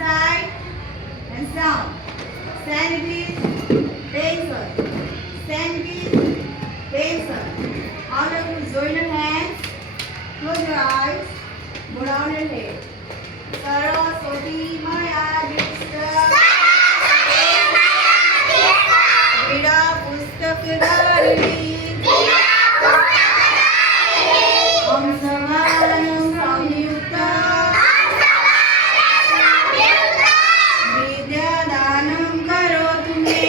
side, hands down. Sandwich, pencil. Sandwich, pencil. All of you join your hands. Close your eyes. Go down your head. Saraswati Maya Dishta. Vida Pustak Dharini. Om Samanam Samyukta. Vidya Danam Karotu Me.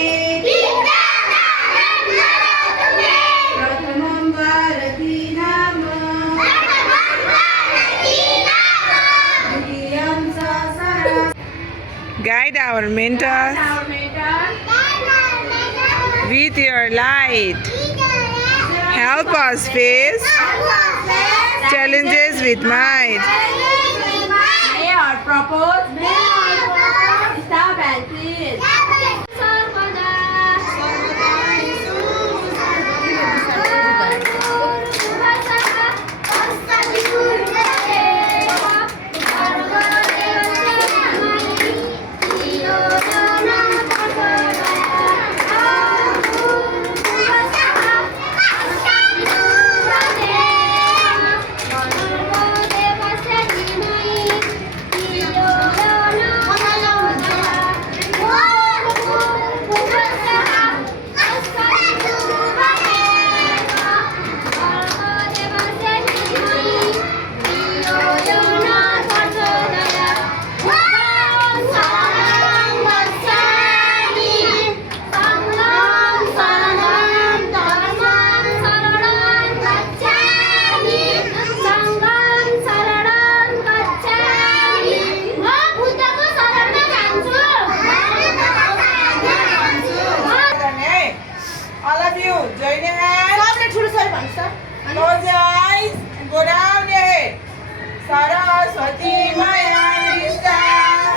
Prathamam Bharati Nama. Vidiyam Sasara. Guide our mentor with your light. Help us face challenges with might. May our propose. Stop and please. Join your hands. Close your eyes and go down your head. Saraswati Maya Dishta.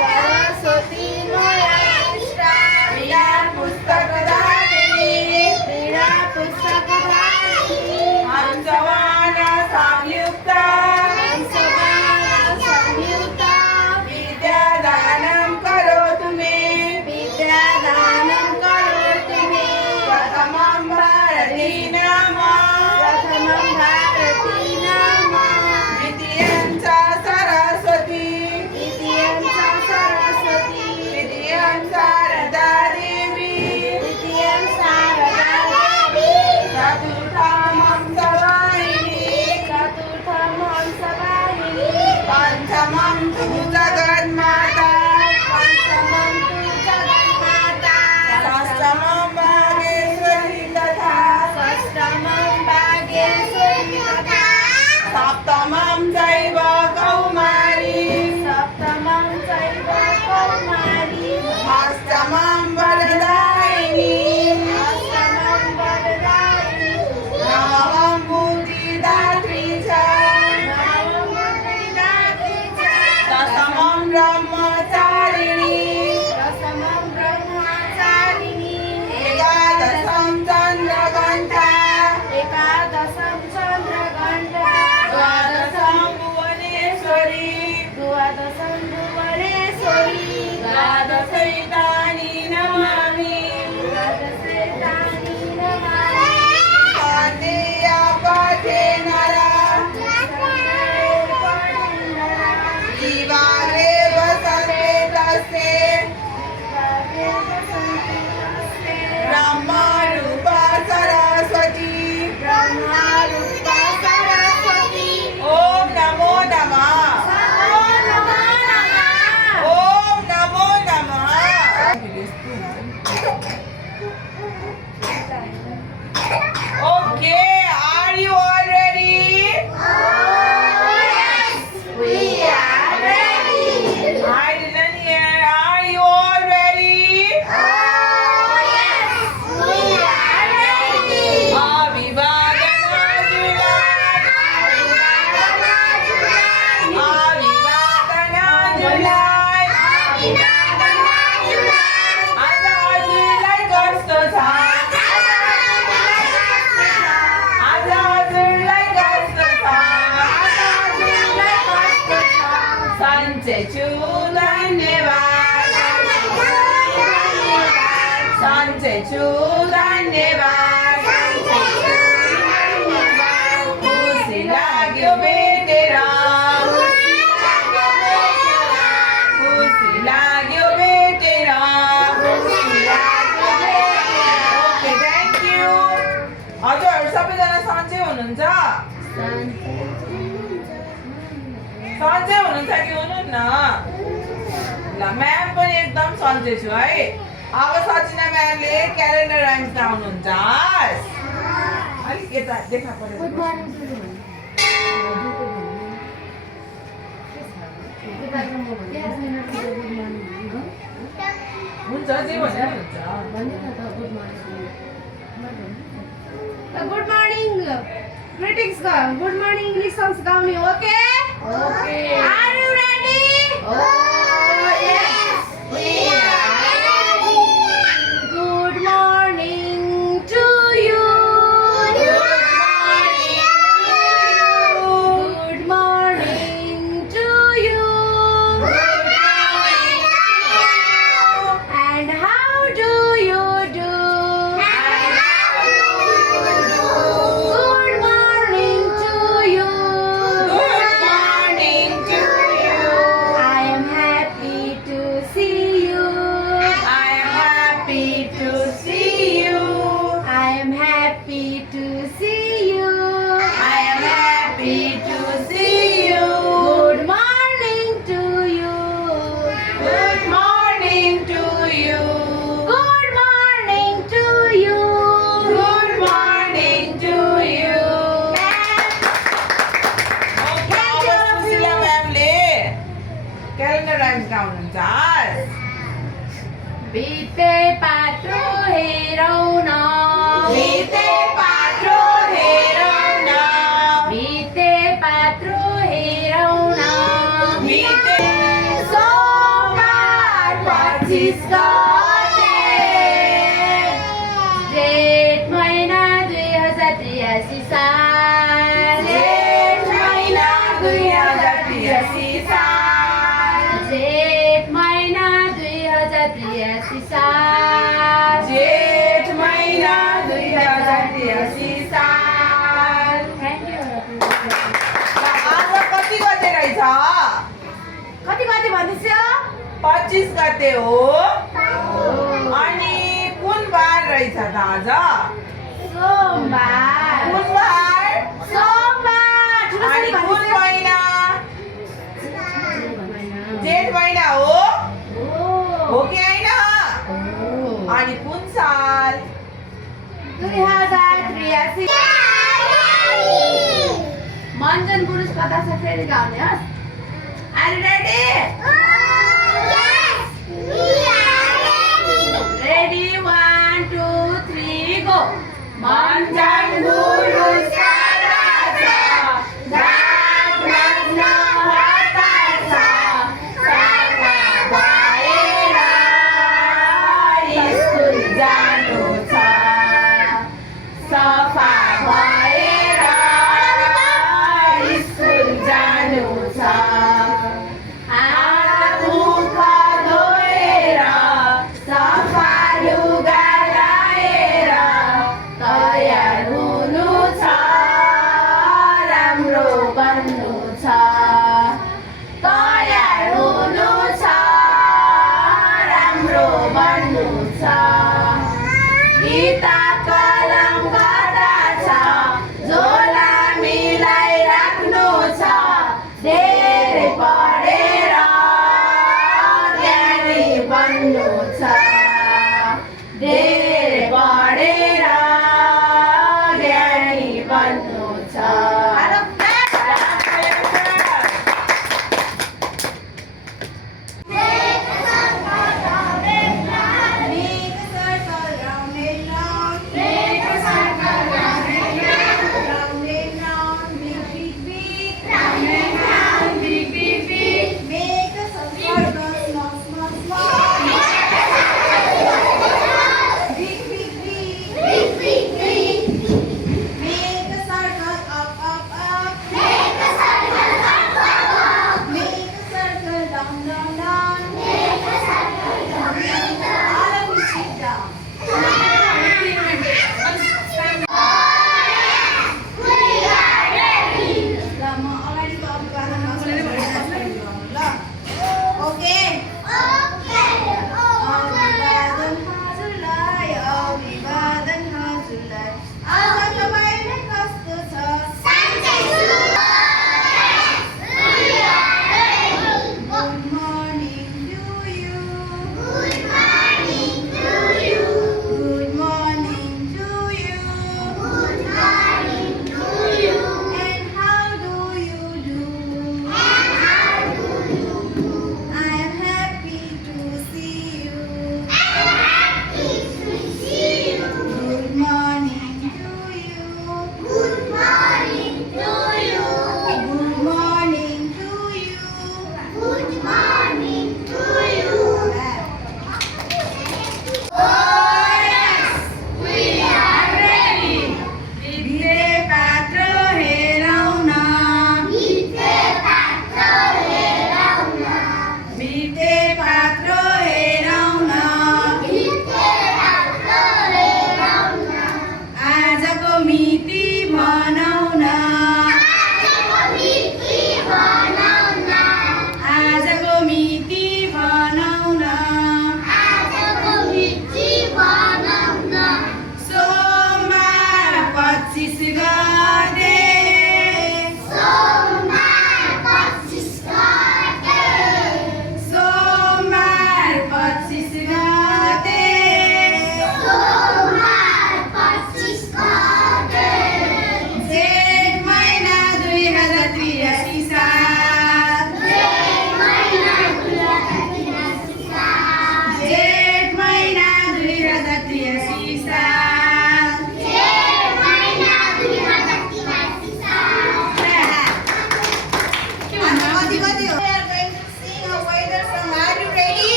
Saraswati Maya Dishta. Vida Pustak Dharini. Vida Pustak Dharini. Hamsavana Samyukta. Hamsavana Samyukta. Vidya Danam Karotu Me. Vidya Danam Karotu Me. Prathamam Bharati Nama. Prathamam Bharati Nama. Vidiyam Cha Saraswati. Vidiyam Cha Saraswati. Vidiyam Sarada Devi. Vidiyam Sarada Devi. Chaturtham Hamsavaini. Chaturtham Hamsavaini. Panchamam Tu Jaganmata. Panchamam tu Jaganmata. Sastamam Bhageshwari Tatha. Sastamam Bhageshwari Tatha. Saptamam Chaiva Kaumari. Saptamam Chaiva Kaumari. Astamam Varadayini. Astamam Varadayini. Navam Buddhidatri Cha. Navam Buddhidatri Cha. Dasamam Brahmacharini. Rasamam Brahmacharini. Ekadasam Chandraghanta. Ekadasam Chandraghanta. Dwadasam Bhuvaneshwari. Dwadasam Bhuvaneshwari. Dwadasaitani Namami. Dwadasaitani Namami. Sandeya Pathenara. Divare Vasante Tasye. Brahma Rupa Saraswati. Brahmarupa Saraswati. Om Namo Namah. Om Namo Namah. Om Namo Namah. Okay, are you all ready? Yes, we are ready. I didn't hear. Are you all ready? Yes, we are ready. Avivagana Julat. Avivagana Julat. Ada Julat Gostosa. Ada Julat Gostosa. Sanche Chun धन्यवाद सन्चेछु धन्यवाद खुसी लाग्यो भेटेर खुसी लाग्यो भेटेर okay thank you हजुरहरू सबैजना सन्चै हुनुहुन्छ सन्चै हुनुहुन्छ कि हुनुहुन्न ल म्याम पनि एकदम सन्चै छु है अब सचिना म्यामले क्यालेन्डर राइम्स गाउनुहुन्छ अलिक यता देखा पर्यो हुन्छ जे भने हुन्छ good morning greetings good morning English songs गाउने okay okay are you ready good morning to you good morning to you and how do you do good morning to you Good morning to you. I am happy to see you I am happy to see you. I am happy to see you I am happy to see you. good morning to you Good morning to you. good morning to you Good morning to you. Okay, अब Sushila म्यामले calendar rhymes गाउनुहुन्छ बिते पात्रो हेरौँ न बिते पात्रो हेरौँ न बिते पात्रो हेरौँ न बिते सोमबार 25 गते जेठ महिना 2083 साल जेठ महिना 2083 साल जेठ महिना 2083 साल जेठ महिना 2083 साल थ्याङ्क यू आज कति गते रहेछ कति गते भन्दैछ 25 गते हो अनि कुन बार रहेछ त आज सोमबार कुन बार सोमबार ठुलो अनि सानो कुन भन्दैछ। महिना जेठ महिना हो ओ कि होइन अनि कुन साल 2083 मञ्जन पुरुष कथा छ फेरि गाउने हस् आर यु रेडी रेडी 1 2 3 गो मञ्जन पुरुष कथा छ रात लाग्न हतार छ सफा भएर स्कुल जानु छ सफा भएर स्कुल जानु छ हात मुख धोएर सफा लुगा लाएर तयार हुनु छ राम्रो बन्नु छ तयार हुनु छ राम्रो बन्नु छ किताब कलम गदा छ झोला मिलाई राख्नु छ धेरै पढेर ज्ञानी बन्नु छ धेरै पढेर ज्ञानी बन्नु छ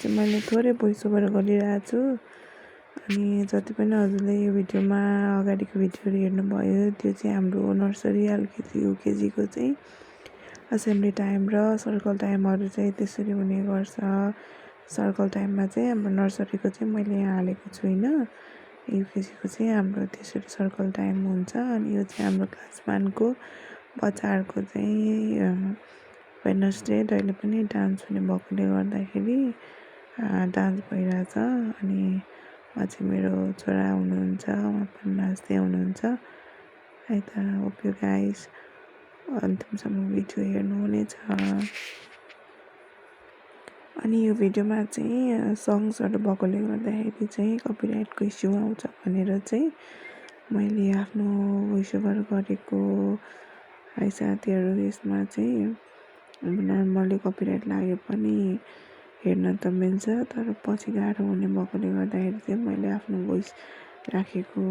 चाहिँ मैले थोरै भोइस ओभर गरिरहेको छु। अनि जति पनि हजुरले यो भिडियोमा अगाडिको भिडियोहरू हेर्नुभयो त्यो चाहिँ हाम्रो नर्सरी एलकेजी युकेजीको चाहिँ असेम्ब्ली टाइम र सर्कल टाइमहरू चाहिँ त्यसरी हुने गर्छ। सर्कल टाइममा चाहिँ हाम्रो नर्सरीको चाहिँ मैले यहाँ हालेको छुइनँ, युकेजीको चाहिँ हाम्रो त्यसरी सर्कल टाइम हुन्छ। अनि यो चाहिँ हाम्रो क्लास 1को बच्चाहरूको चाहिँ वेडनेसडे जहिले पनि डान्स हुने भएकोले गर्दाखेरि डान्स भइरहेछ। अनि उहाँ चाहिँ मेरो छोरा हुनुहुन्छ, उहाँ पनि नाच्दै हुनुहुन्छ है त। होप यु गाइस अन्तिमसम्म भिडियो हेर्नुहुनेछ। अनि यो भिडियोमा चाहिँ सङ्ग्सहरू भएकोले गर्दाखेरि चाहिँ कपिराइटको इस्यु आउँछ भनेर चाहिँ मैले आफ्नो भोइस ओभर गरेको है साथीहरू। यसमा चाहिँ नर्मली कपिराइट लाग्यो पनि हेर्न त मिल्छ, तर पछि गाह्रो हुने भएकोले गर्दाखेरि चाहिँ मैले आफ्नो भोइस राखेको।